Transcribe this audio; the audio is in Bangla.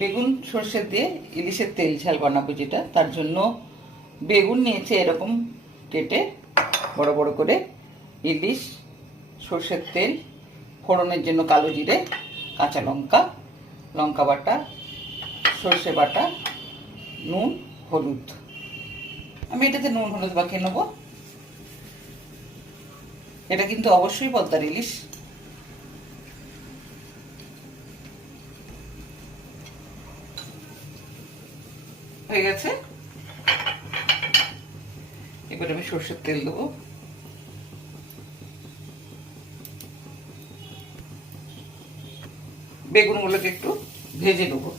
বেগুন সর্ষে দিয়ে ইলিশের তেল ঝাল বানাবো, যেটা তার জন্য বেগুন নিয়েছে এরকম কেটে বড় বড় করে, ইলিশ, সর্ষের তেল, ফোড়নের জন্য কালো জিরে, কাঁচা লঙ্কা, লঙ্কা বাটা, সর্ষে বাটা, নুন, হলুদ। আমি এটাতে নুন হলুদ মাখিয়ে নেবো। এটা কিন্তু অবশ্যই পদ্মার ইলিশ। হয়ে গেছে, এবার আমি সর্ষের তেল দেবো। বেগুনগুলোকে একটু ভেজে নেবো।